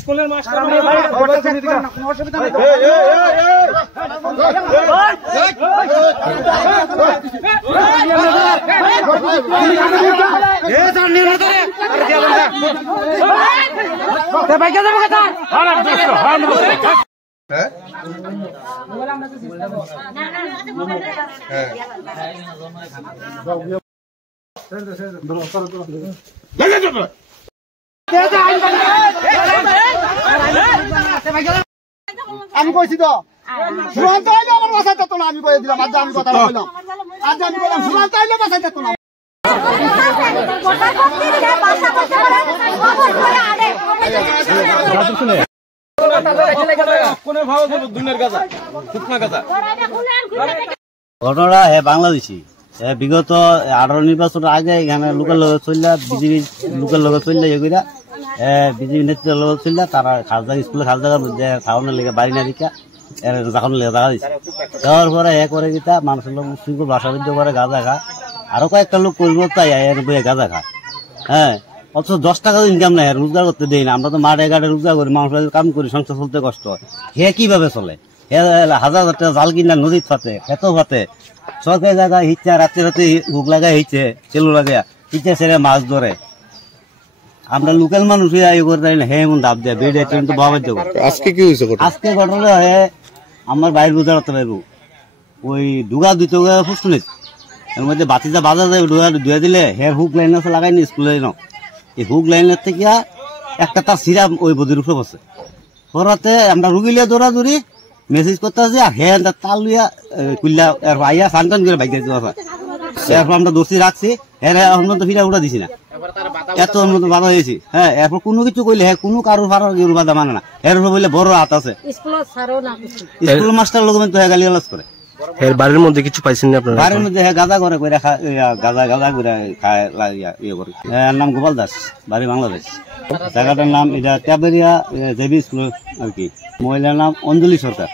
স্কুলের মাস্টার আমি কইছি তো সুরান্ত আইলে আমার বাসায় যেত না। আমি কয়ে দিলাম আজ আমি কথা বললাম, আজ আমি বললাম সুরান্ত আইলে বাসায় যেত না। ঘটনা বাংলাদেশি বিগত 18 নির্বাচনের আগে এখানে লোকের লোক চললা বিজেপি লোকের লোক চললা এগুলা বিজেপি নেতৃত্বের লোক চললা তারা খালদা স্কুলে খালদার মধ্যে খাওয়ানোর লেগে বাড়ি না দিকা দেখানোর লেগে দেখা দিচ্ছে। দেওয়ার পরে করে গীতা মানুষের লোক মুসলিমকে বাসাবাদ্য করে গাঁজা খা, আরো কয়েকটা লোক করবো তাই বইয়ে গাঁজা খা। হ্যাঁ, অথচ 10 টাকা ইনকাম নাই, রোজগার করতে দেয় না। আমরা তো মাঠে ঘাটে রোজগার করি, মানুষের কাম করি, সংসার চলতে কষ্ট হয়। হে কিভাবে চলে? হে হাজার হাজার টাকা জাল কিনা নদীর ফাতে এত ফাতে সরকারি জায়গায় হিচ্ছা রাত্রে রাতে হুক লাগাই হিচ্ছে চেলু লাগাইয়া হিচ্ছা ছেড়ে মাছ ধরে। আমরা লোকাল মানুষ হে এমন দাব দেয় বেড়ে তো বাবার দেবো। আজকে কি হয়েছে? আজকে ঘটনা হয়ে আমার বাইরের বুঝা করতে পারবো ওই ডুগা দুটো ফুসকুনি এর মধ্যে বাতিটা বাজা যায় ডুগা ধুয়ে দিলে হের হুক লাইন আছে লাগাইনি স্কুলে ন এই হুক লাইনের থেকে একটা তার সিরাপ ওই বদির উপরে বসে পরাতে আমরা রুগিলিয়া দৌড়াদৌড়ি মেসেজ করতে আসি আর হ্যাঁ তাল লইয়া কুল্লা আইয়া সান্তান করে বাইক যাইতে এরপর আমরা দোষী রাখছি হ্যাঁ অন্য তো ফিরা উঠা দিছি না এত উন্নত বাধা হয়েছি। হ্যাঁ, এরপর কোনো কিছু কইলে হ্যাঁ কোনো কারোর ফারার গরু বাধা মানে না। এর উপর বললে বড় হাত আছে স্কুল মাস্টার লোক তো হ্যাঁ গালি গালাজ করে। বাড়ির মধ্যে কিছু পাইছেন না আপনারা? বাড়ির মধ্যে হ্যাঁ গাঁজা করে গাঁজা গাঁজা করে খায় ইয়ে করে। এর নাম গোপাল দাস, বাড়ি বাংলাদেশ। জায়গাটার নাম এটা ট্যাবেরিয়া জেবি স্কুল আর কি। মহিলার নাম অঞ্জলি সরকার।